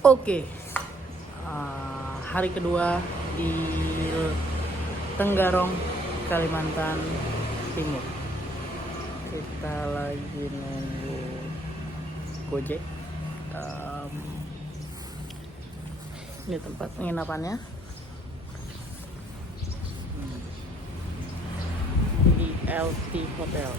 Oke, hari kedua di Tenggarong, Kalimantan Timur. Kita lagi nunggu Gojek. Ini tempat penginapannya di LT Hotel.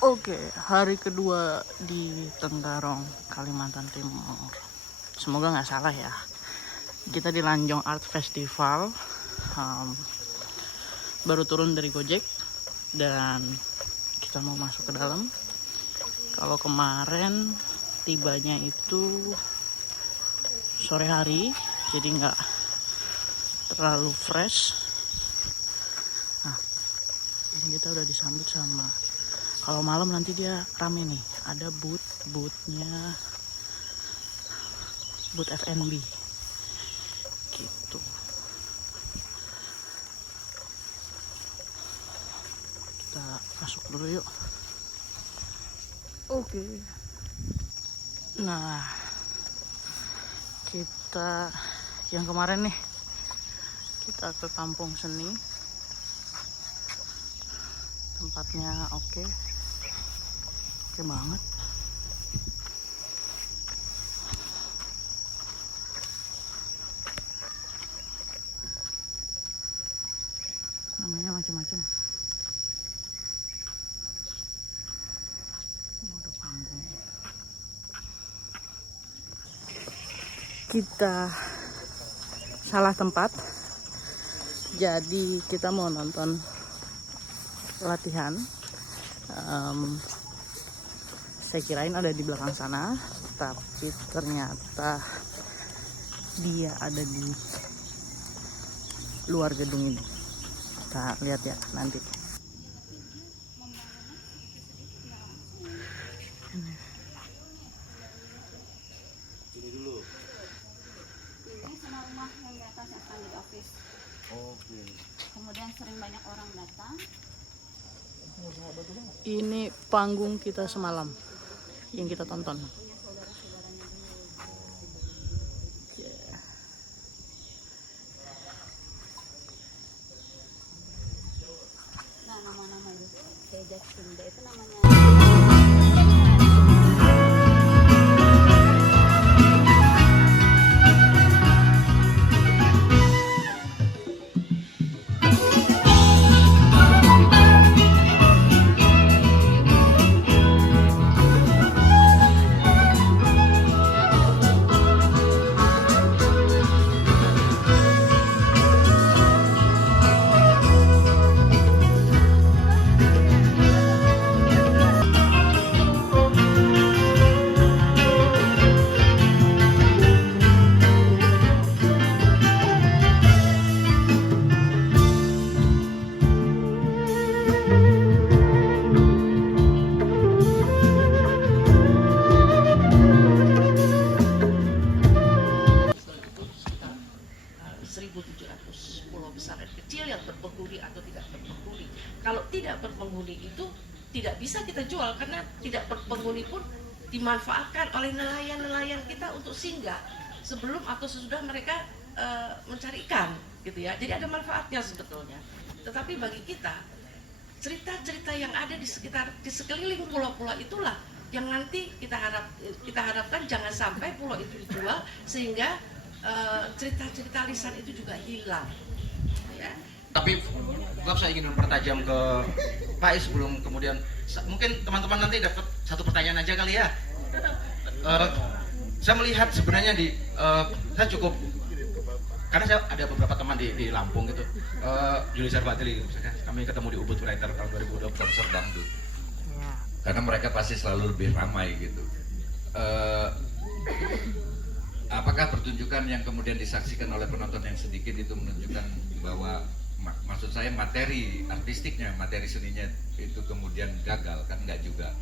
Oke, hari kedua di Tenggarong, Kalimantan Timur. Semoga nggak salah ya. Kita di Lanjong Art Festival. Baru turun dari Gojek dan kita mau masuk ke dalam. Kalau kemarin tibanya itu sore hari, jadi nggak terlalu fresh. Nah, ini kita udah disambut sama. Kalau malam nanti dia rame nih, ada booth-nya, booth F&B gitu. Kita masuk dulu yuk. Oke. Nah, kita yang kemarin nih, kita ke Kampung Seni. Tempatnya oke banget. Namanya macam-macam. Ada panggung. Kita salah tempat. Jadi kita mau nonton latihan. Saya kirain ada di belakang sana, tapi ternyata dia ada di luar gedung ini. Kita lihat ya nanti. Ini dulu. Ini sama rumah yang di atas yang akan jadi office. Oke. Kemudian sering banyak orang datang. Ini panggung kita semalam yang kita tonton. Punya saudara-saudaranya dulu. Nah, nama-nama itu kayak Jacinda itu namanya. Pulau besar dan kecil yang berpenghuni atau tidak berpenghuni. Kalau tidak berpenghuni itu tidak bisa kita jual karena tidak berpenghuni pun dimanfaatkan oleh nelayan-nelayan kita untuk singgah sebelum atau sesudah mereka mencari ikan gitu ya. Jadi ada manfaatnya sebetulnya. Tetapi bagi kita cerita-cerita yang ada di sekeliling pulau-pulau itulah yang nanti kita harapkan jangan sampai pulau itu dijual sehingga cerita-cerita lisan itu juga hilang ya. Tapi Sebab saya ingin mempertajam ke Pak Is sebelum kemudian mungkin teman-teman nanti dapat satu pertanyaan aja kali ya. Saya melihat sebenarnya saya cukup karena saya ada beberapa teman di Lampung gitu, Juli Sarbatili gitu, misalnya kami ketemu di Ubud Writer tahun 2020 konser dangdut. Karena mereka pasti selalu lebih ramai gitu. Apakah pertunjukan yang kemudian disaksikan oleh penonton yang sedikit itu menunjukkan bahwa maksud saya materi artistiknya, materi seninya itu kemudian gagal? Kan enggak juga.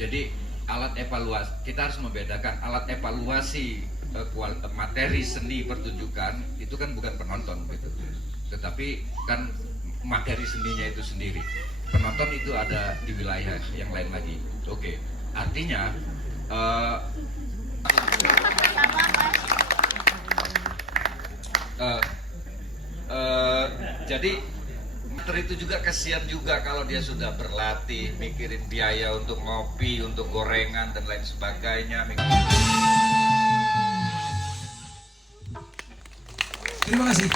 Jadi alat evaluasi, kita harus membedakan alat evaluasi materi seni pertunjukan itu kan bukan penonton gitu, tetapi kan materi seninya itu sendiri. Penonton itu ada di wilayah yang lain lagi. Oke, artinya jadi master itu juga kasihan juga kalau dia sudah berlatih, mikirin biaya untuk ngopi, untuk gorengan dan lain sebagainya. Terima kasih.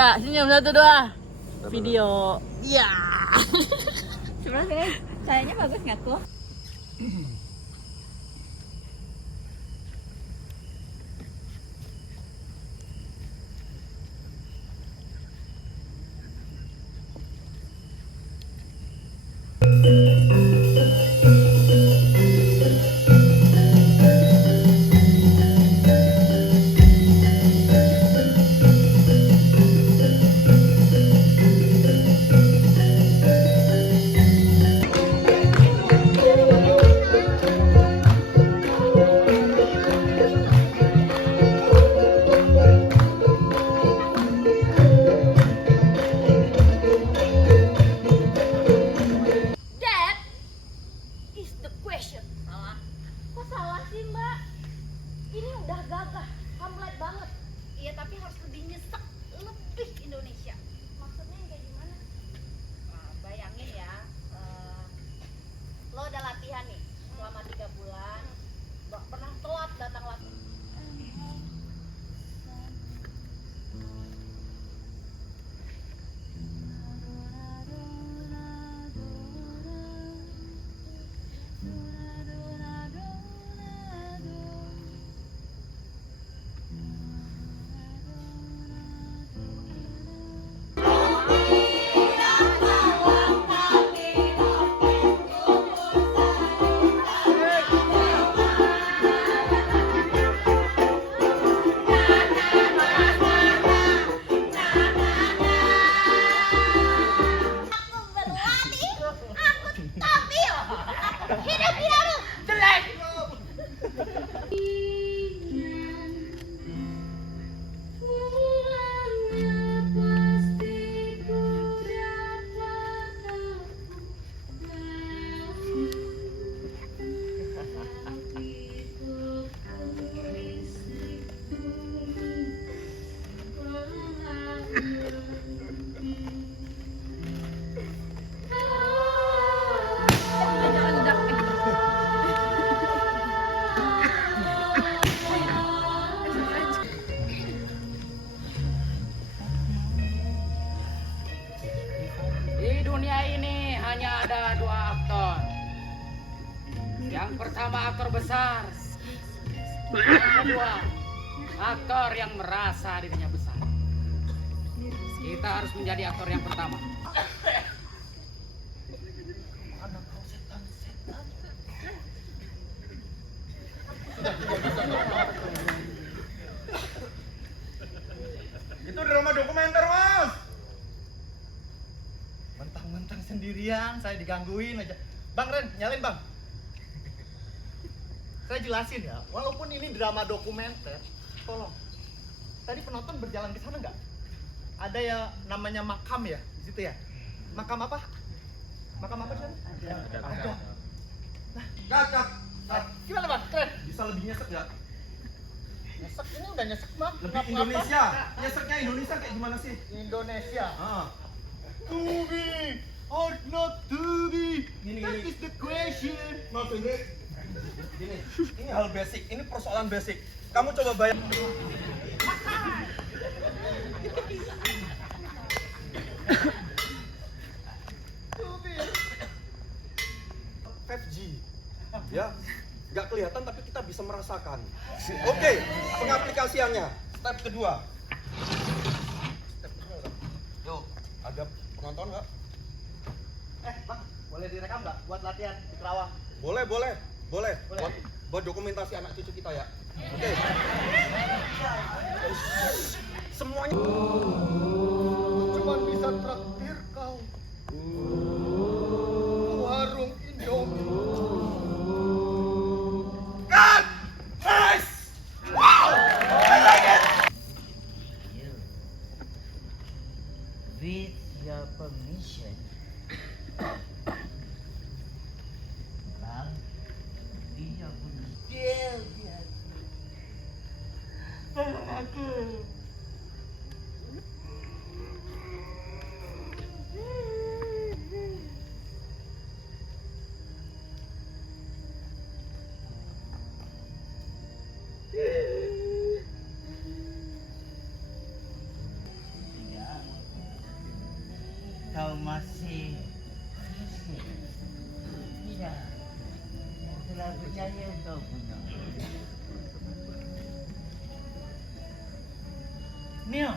Ya, senyum 1, 2. Video. Ya. Coba sini, kayaknya bagus nggak tuh? hanya ada dua aktor. Yang pertama aktor besar. Yang kedua aktor yang merasa dirinya besar. Kita harus menjadi aktor yang pertama. Itu drama dokumenter, Mas. Mentang-mentang sendirian, saya digangguin aja. Bang Ren, nyalain Bang. Saya jelasin ya, walaupun ini drama dokumenter, tolong. Tadi penonton berjalan ke sana nggak? Ada ya namanya makam ya, di situ ya. Makam apa? Makam apa sih? Ada. Nah, cut. Gimana Bang? Keren. Bisa lebih nyesek nggak? Nyesek ini udah nyesek Bang. Lebih Indonesia. Nyeseknya Indonesia kayak gimana sih? Indonesia. To be or not to be. That is the question. Not ini. Ini hal basic. Ini persoalan basic. Kamu coba bayang. To be 5G. Ya, nggak kelihatan tapi kita bisa merasakan. Oke, pengaplikasiannya. Step kedua. Yuk, ada penonton nggak? Bang, boleh direkam nggak buat latihan di Kerawang? Boleh. Buat dokumentasi anak cucu kita ya. Oke. Semuanya. Cuma bisa traktir kau. Warung Indomie. Cut! Nice! Wow! I like it! With your permission, Bang, dia punya dia. Tolong aku. Kau masih tidak telah percaya kau punya Mio